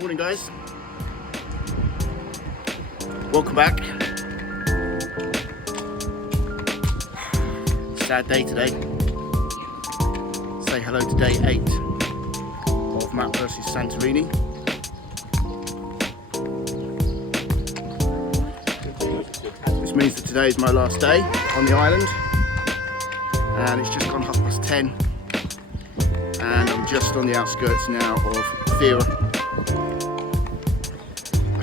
Morning guys, welcome back. Sad day today. Say hello to day 8 of Matt versus Santorini. This means that today is my last day on the island and it's just gone 10:30 and I'm just on the outskirts now of Fira.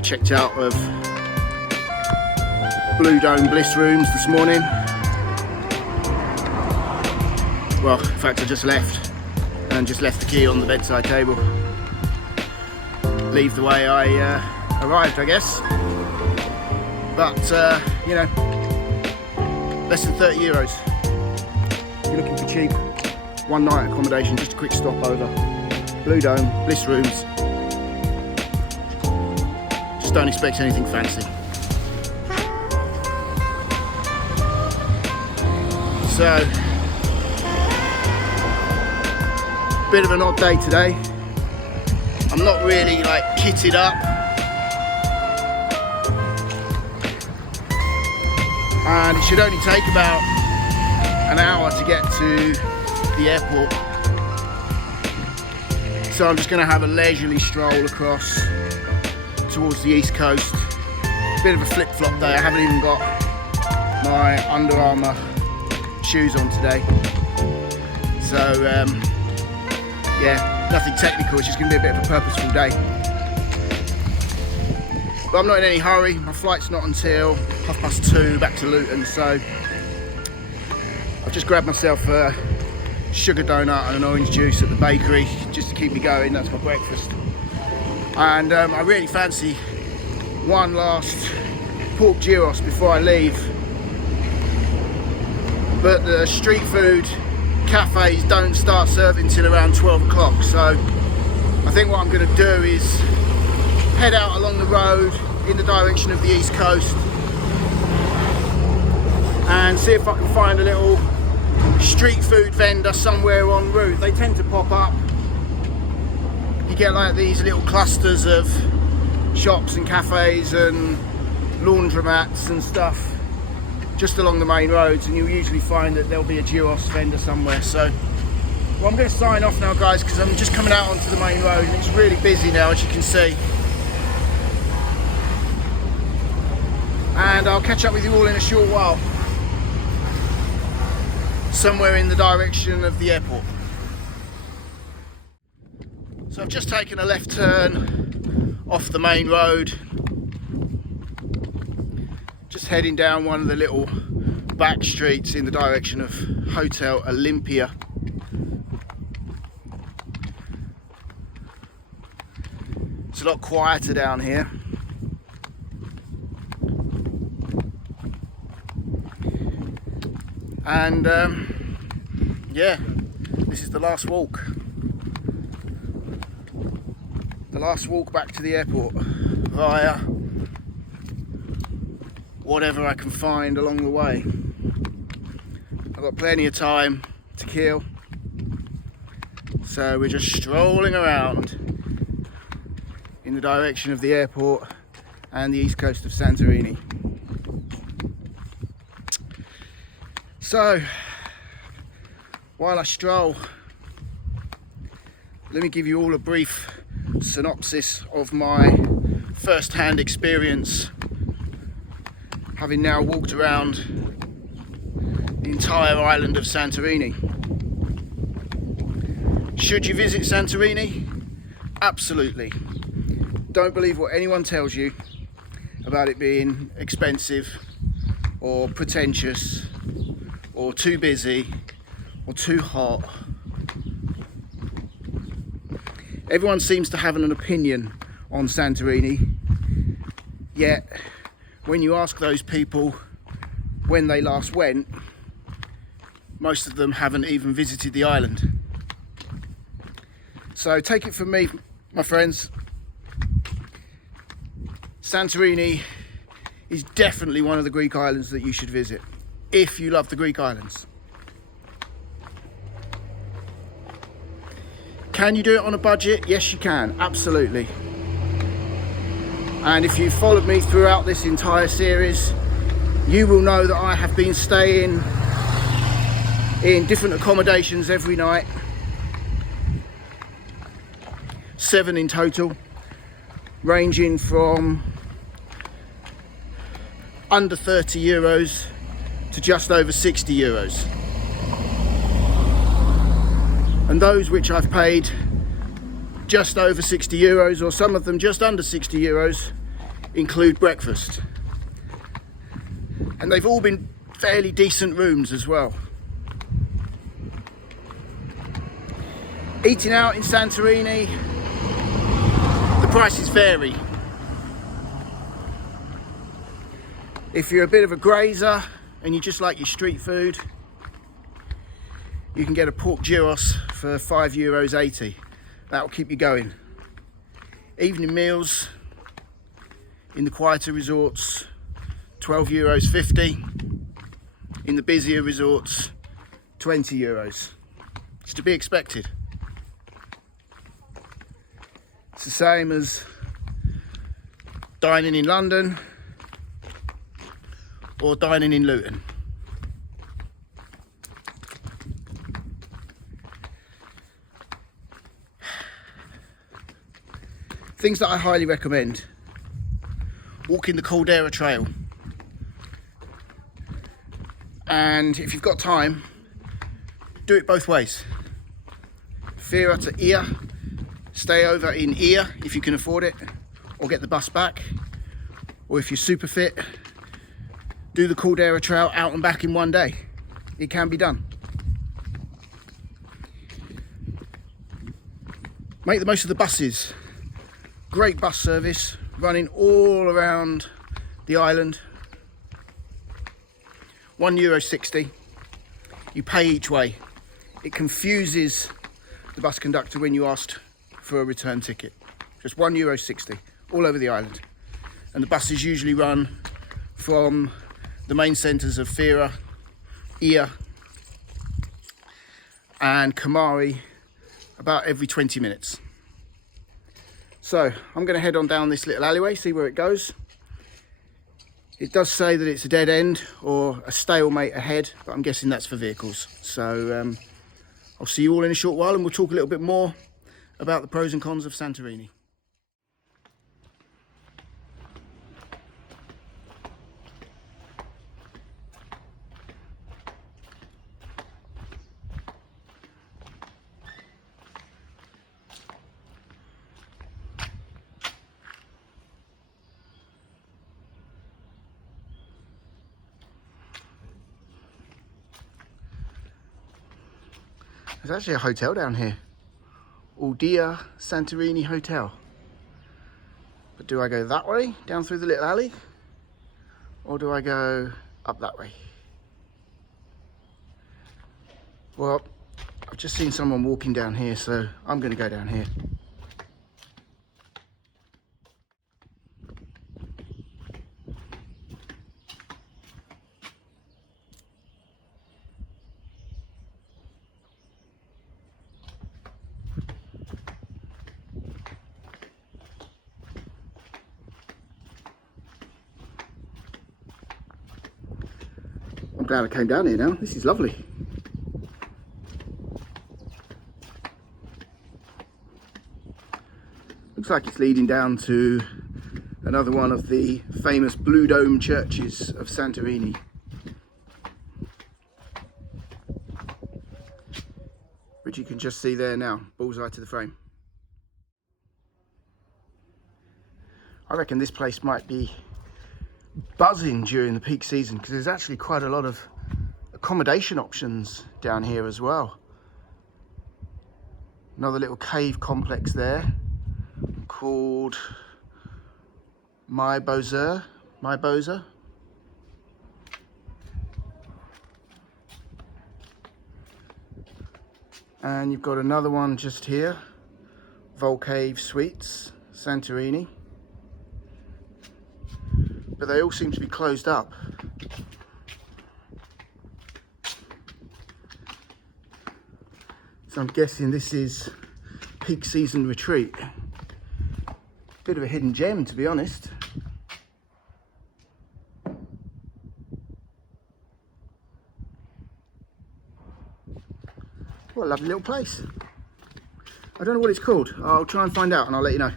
Checked out of Blue Dome Bliss Rooms this morning. Well, in fact I just left and just left the key on the bedside table. Leave the way I arrived, I guess. But, you know, less than €30. You're looking for cheap, one night accommodation, just a quick stop over. Blue Dome, Bliss Rooms. Don't expect anything fancy. So, bit of an odd day today. I'm not really like kitted up. And it should only take about an hour to get to the airport. So I'm just going to have a leisurely stroll across towards the east coast. Bit of a flip-flop day. I haven't even got my Under Armour shoes on today. So yeah, nothing technical, it's just going to be a bit of a purposeful day. But I'm not in any hurry. My flight's not until 2:30 back to Luton, so I've just grabbed myself a sugar donut and an orange juice at the bakery just to keep me going. That's my breakfast. And I really fancy one last pork gyros before I leave, but the street food cafes don't start serving till around 12 o'clock, so I think what I'm going to do is head out along the road in the direction of the east coast and see if I can find a little street food vendor somewhere en route. They tend to pop up. You get like these little clusters of shops and cafes and laundromats and stuff just along the main roads, and you'll usually find that there'll be a gyros vendor somewhere. So, well, I'm going to sign off now guys, because I'm just coming out onto the main road and it's really busy now, as you can see. And I'll catch up with you all in a short while, somewhere in the direction of the airport. So I've just taken a left turn off the main road, just heading down one of the little back streets in the direction of Hotel Olympia. It's a lot quieter down here. And yeah, this is the last walk. The last walk back to the airport via whatever I can find along the way. I've got plenty of time to kill, so we're just strolling around in the direction of the airport and the east coast of Santorini. So, while I stroll, let me give you all a brief synopsis of my first-hand experience, having now walked around the entire island of Santorini. Should you visit Santorini? Absolutely. Don't believe what anyone tells you about it being expensive or pretentious or too busy or too hot. Everyone seems to have an opinion on Santorini, yet when you ask those people when they last went, most of them haven't even visited the island. So take it from me, my friends, Santorini is definitely one of the Greek islands that you should visit if you love the Greek islands. Can you do it on a budget? Yes, you can, absolutely. And if you've followed me throughout this entire series, you will know that I have been staying in different accommodations every night, 7 in total, ranging from under 30 euros to just over 60 euros. And those which I've paid just over 60 euros, or some of them just under 60 euros, include breakfast. And they've all been fairly decent rooms as well. Eating out in Santorini, the prices vary. If you're a bit of a grazer and you just like your street food, you can get a pork gyros for €5.80. That will keep you going. Evening meals in the quieter resorts, €12.50. In the busier resorts, €20. It's to be expected. It's the same as dining in London or dining in Luton. Things that I highly recommend: walking the Caldera Trail, and if you've got time, do it both ways. Fira to Ia, stay over in Ia if you can afford it, or get the bus back. Or if you're super fit, do the Caldera Trail out and back in one day. It can be done. Make the most of the buses. Great bus service running all around the island. €1.60. You pay each way. It confuses the bus conductor when you asked for a return ticket. Just €1.60 all over the island. And the buses usually run from the main centres of Fira, Ia and Kamari about every 20 minutes. So I'm going to head on down this little alleyway, see where it goes. It does say that it's a dead end or a stalemate ahead, but I'm guessing that's for vehicles. So I'll see you all in a short while, and we'll talk a little bit more about the pros and cons of Santorini. There's actually a hotel down here, Aldia Santorini Hotel. But do I go that way, down through the little alley, or do I go up that way? Well, I've just seen someone walking down here, so I'm going to go down here. I'm glad I came down here now. This is lovely. Looks like it's leading down to another one of the famous blue dome churches of Santorini. Which you can just see there now, bullseye to the frame. I reckon this place might be buzzing during the peak season, because there's actually quite a lot of accommodation options down here as well. Another little cave complex there called My Bozer. And you've got another one just here, Volcave Suites, Santorini. But they all seem to be closed up. So I'm guessing this is peak season retreat. Bit of a hidden gem, to be honest. What a lovely little place. I don't know what it's called. I'll try and find out and I'll let you know.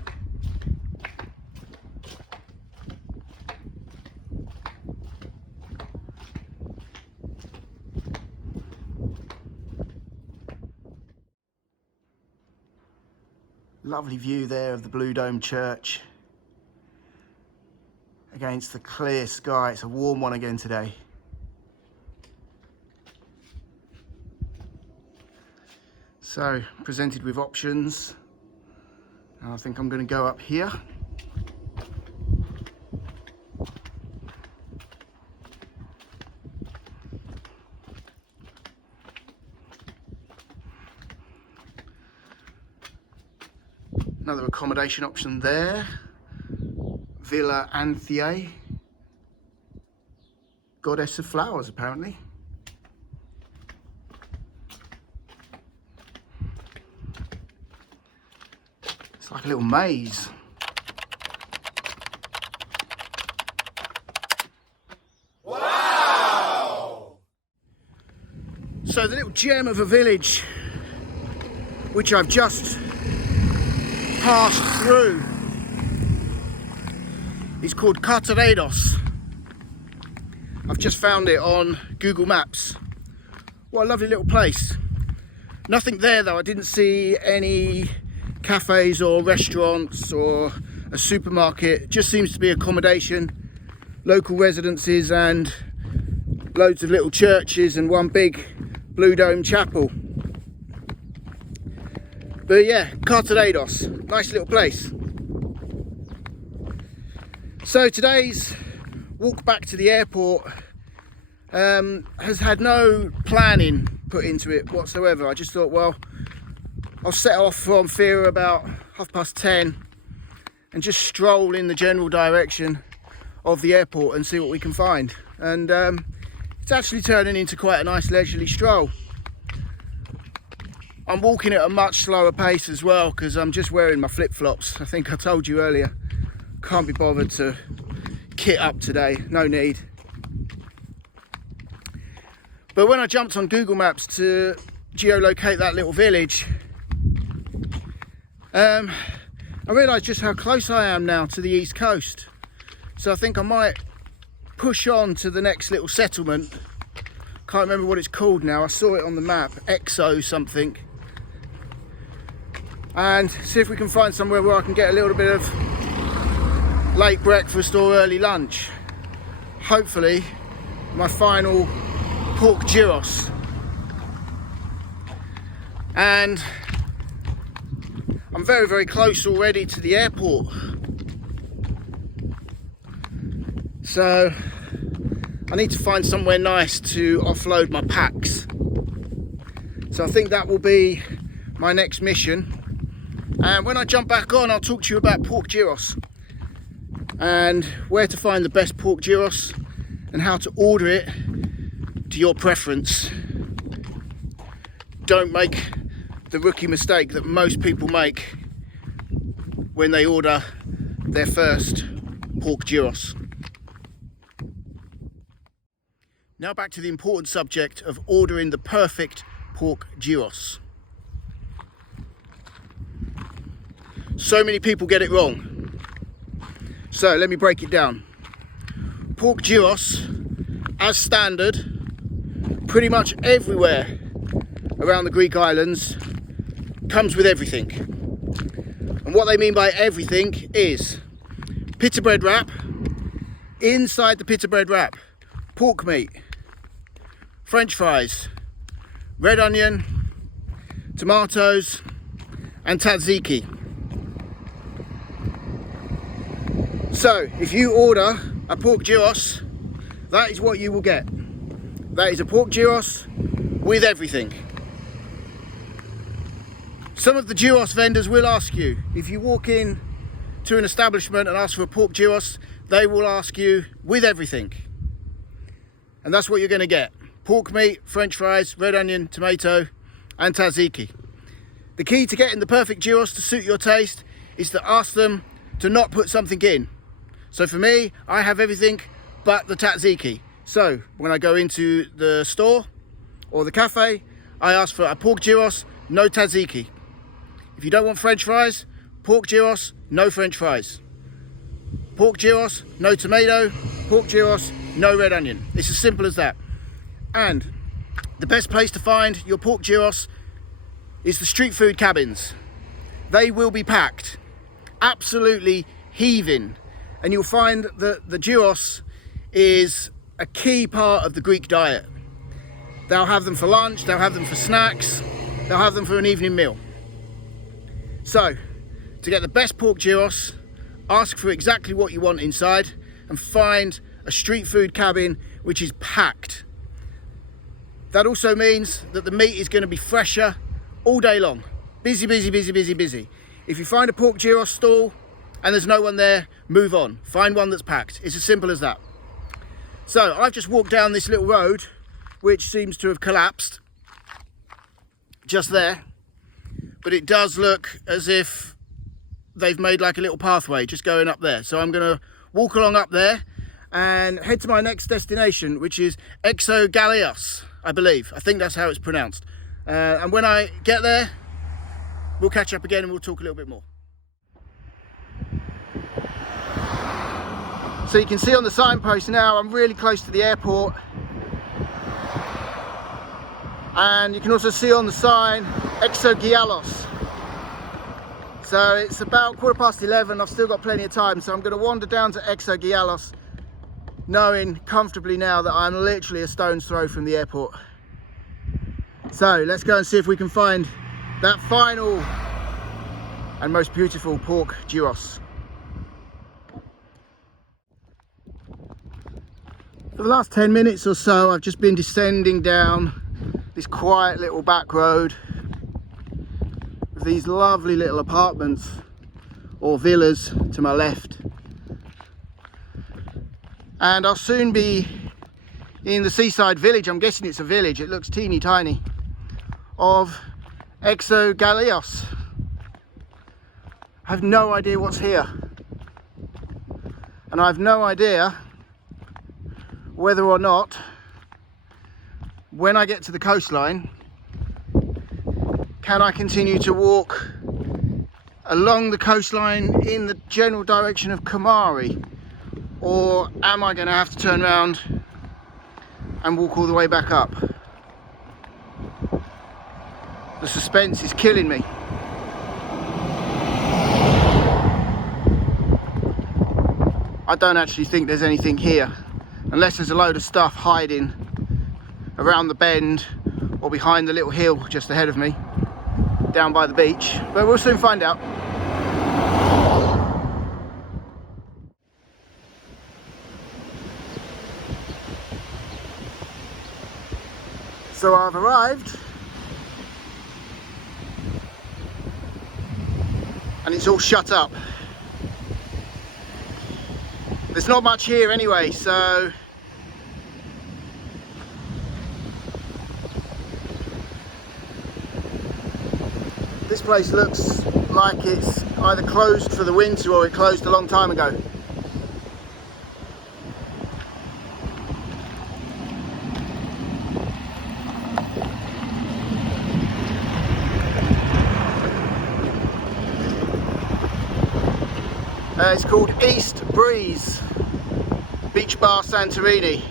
Lovely view there of the Blue Dome Church against the clear sky. It's a warm one again today. So, presented with options. And I think I'm going to go up here. Another accommodation option there. Villa Anthea. Goddess of flowers, apparently. It's like a little maze. Wow! So the little gem of a village, which I've just passed through, is called Cartereiros. I've just found it on Google Maps. What a lovely little place. Nothing there though. I didn't see any cafes or restaurants or a supermarket. It just seems to be accommodation, local residences and loads of little churches and one big Blue Dome chapel. But yeah, Cartereiros, nice little place. So today's walk back to the airport has had no planning put into it whatsoever. I just thought, well, I'll set off from Fira about 10:30 and just stroll in the general direction of the airport and see what we can find. And it's actually turning into quite a nice leisurely stroll. I'm walking at a much slower pace as well because I'm just wearing my flip-flops. I think I told you earlier, can't be bothered to kit up today, no need. But when I jumped on Google Maps to geolocate that little village, I realised just how close I am now to the east coast. So I think I might push on to the next little settlement. Can't remember what it's called now. I saw it on the map, Exo something. And see if we can find somewhere where I can get a little bit of late breakfast or early lunch. Hopefully my final pork gyros. And I'm very, very close already to the airport. So I need to find somewhere nice to offload my packs. So I think that will be my next mission. And when I jump back on, I'll talk to you about pork gyros and where to find the best pork gyros and how to order it to your preference. Don't make the rookie mistake that most people make when they order their first pork gyros. Now back to the important subject of ordering the perfect pork gyros. So many people get it wrong. So let me break it down. Pork gyros, as standard, pretty much everywhere around the Greek islands, comes with everything. And what they mean by everything is pita bread wrap, inside the pita bread wrap, pork meat, French fries, red onion, tomatoes and tzatziki. So if you order a pork gyros, that is what you will get. That is a pork gyros with everything. Some of the gyros vendors will ask you, if you walk in to an establishment and ask for a pork gyros, they will ask you with everything. And that's what you're going to get. Pork meat, French fries, red onion, tomato and tzatziki. The key to getting the perfect gyros to suit your taste is to ask them to not put something in. So for me, I have everything but the tzatziki. So when I go into the store or the cafe, I ask for a pork gyros, no tzatziki. If you don't want French fries, pork gyros, no French fries. Pork gyros, no tomato. Pork gyros, no red onion. It's as simple as that. And the best place to find your pork gyros is the street food cabins. They will be packed, absolutely heaving. And you'll find that the gyros is a key part of the Greek diet. They'll have them for lunch, they'll have them for snacks, they'll have them for an evening meal. So, to get the best pork gyros, ask for exactly what you want inside and find a street food cabin which is packed. That also means that the meat is going to be fresher all day long. Busy, busy, busy, busy, busy. If you find a pork gyros stall and there's no one there, move on. Find one that's packed. It's as simple as that. So I've just walked down this little road which seems to have collapsed just there, but it does look as if they've made like a little pathway just going up there. So I'm going to walk along up there and head to my next destination, which is Exogaleos, I believe. I think that's how it's pronounced. And when I get there, we'll catch up again and we'll talk a little bit more. So you can see on the signpost now, I'm really close to the airport. And you can also see on the sign, Exogaleos. So it's about 11:15, I've still got plenty of time. So I'm gonna wander down to Exogaleos, knowing comfortably now that I'm literally a stone's throw from the airport. So let's go and see if we can find that final and most beautiful pork gyros. For the last 10 minutes or so, I've just been descending down this quiet little back road with these lovely little apartments or villas to my left. And I'll soon be in the seaside village, I'm guessing it's a village, it looks teeny tiny, of Exogaleos. I have no idea what's here. And I have no idea whether or not, when I get to the coastline, can I continue to walk along the coastline in the general direction of Kamari, or am I going to have to turn around and walk all the way back up? The suspense is killing me. I don't actually think there's anything here, unless there's a load of stuff hiding around the bend or behind the little hill just ahead of me down by the beach, but we'll soon find out. So I've arrived and it's all shut up. There's not much here anyway, so this place looks like it's either closed for the winter or it closed a long time ago. It's called East Breeze Beach Bar Santorini.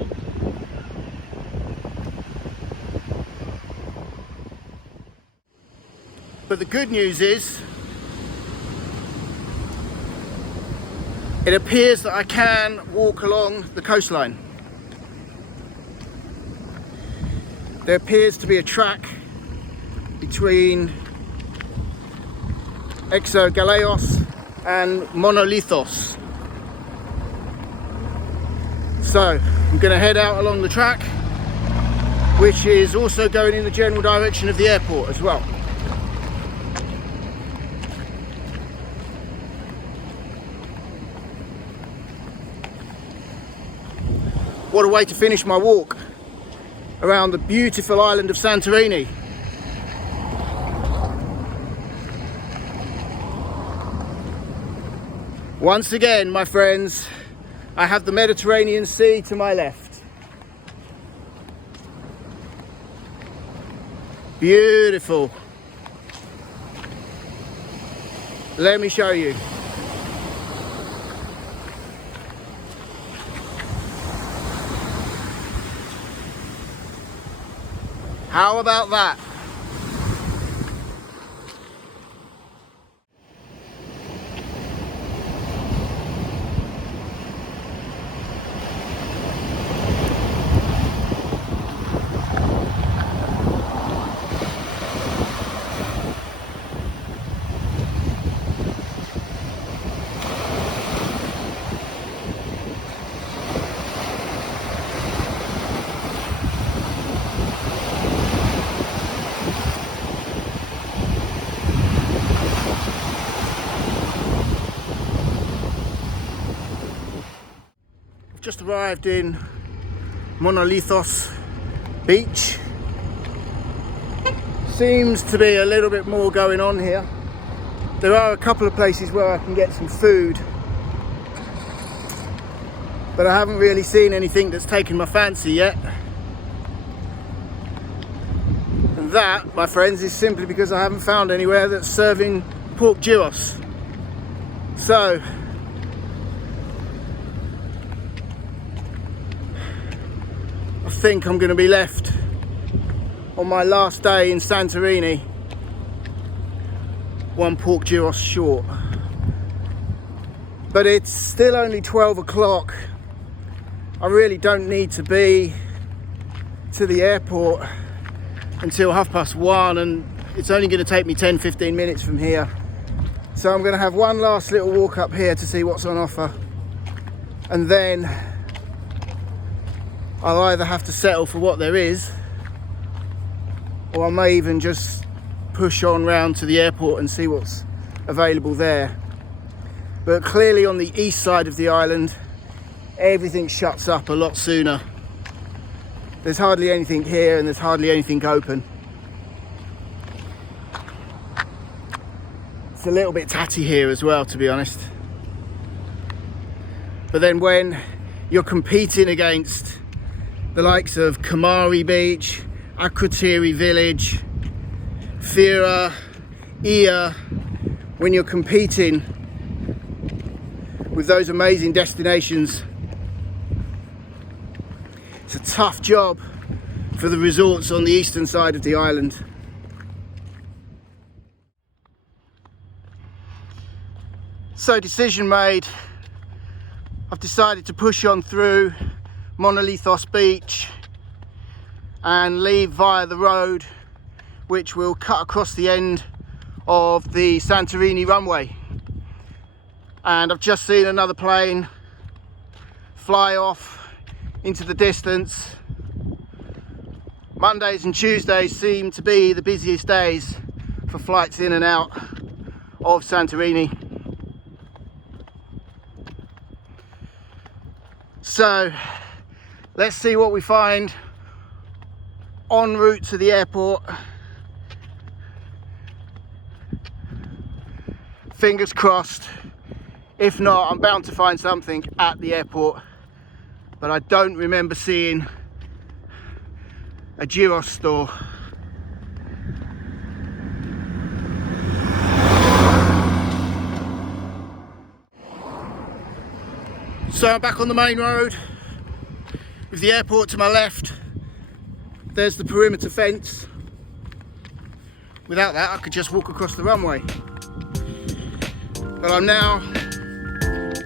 But the good news is, it appears that I can walk along the coastline. There appears to be a track between Exogaleos and Monolithos. So I'm going to head out along the track, which is also going in the general direction of the airport as well. What a way to finish my walk around the beautiful island of Santorini. Once again, my friends, I have the Mediterranean Sea to my left. Beautiful. Let me show you. How about that? Just arrived in Monolithos Beach. Seems to be a little bit more going on here. There are a couple of places where I can get some food, but I haven't really seen anything that's taken my fancy yet. And that, my friends, is simply because I haven't found anywhere that's serving pork gyros. So I think I'm going to be left on my last day in Santorini one pork gyros short. But it's still only 12 o'clock. I really don't need to be to the airport until 1:30, and it's only going to take me 10-15 minutes from here. So I'm going to have one last little walk up here to see what's on offer, and then I'll either have to settle for what there is, or I may even just push on round to the airport and see what's available there. But clearly on the east side of the island, everything shuts up a lot sooner. There's hardly anything here, and there's hardly anything open. It's a little bit tatty here as well, to be honest. But then when you're competing against the likes of Kamari Beach, Akrotiri Village, Fira, Ia, when you're competing with those amazing destinations, it's a tough job for the resorts on the eastern side of the island. So decision made. I've decided to push on through Monolithos Beach and leave via the road, which will cut across the end of the Santorini runway. And I've just seen another plane fly off into the distance. Mondays and Tuesdays seem to be the busiest days for flights in and out of Santorini. So let's see what we find en route to the airport. Fingers crossed. If not, I'm bound to find something at the airport. But I don't remember seeing a gyros store. So I'm back on the main road with the airport to my left. There's the perimeter fence. Without that, I could just walk across the runway. But I'm now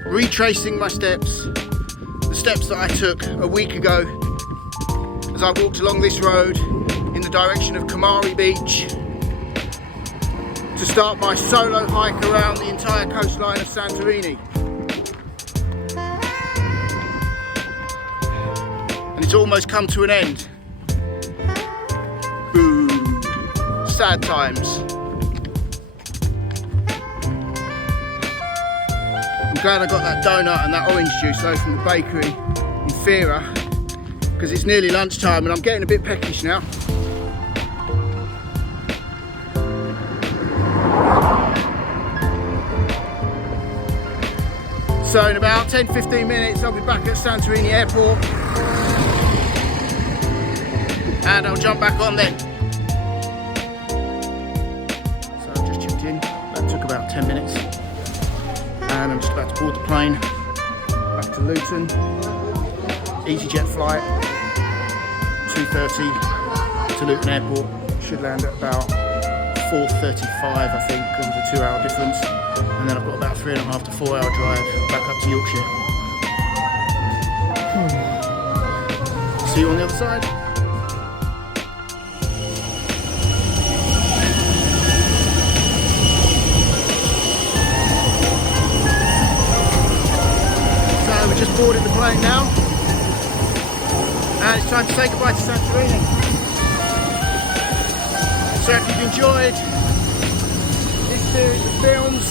retracing my steps, the steps that I took a week ago as I walked along this road in the direction of Kamari Beach to start my solo hike around the entire coastline of Santorini. And it's almost come to an end. Boo. Sad times. I'm glad I got that donut and that orange juice though from the bakery in Fira, because it's nearly lunchtime and I'm getting a bit peckish now. So in about 10-15 minutes I'll be back at Santorini airport and I'll jump back on then. So I've just checked in, that took about 10 minutes and I'm just about to board the plane back to Luton. EasyJet flight, 2:30 to Luton airport, should land at about 4:35 I think because of the 2-hour difference, and then I've got about 3.5 to 4 hour drive back up to Yorkshire. See you on the other side. So we just boarded the plane now and it's time to say goodbye to Santorini. So if you've enjoyed this series of films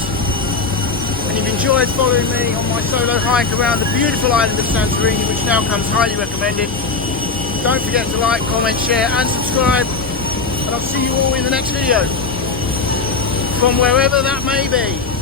and you've enjoyed following me on my solo hike around the beautiful island of Santorini, which now comes highly recommended, don't forget to like, comment, share and subscribe, and I'll see you all in the next video from wherever that may be.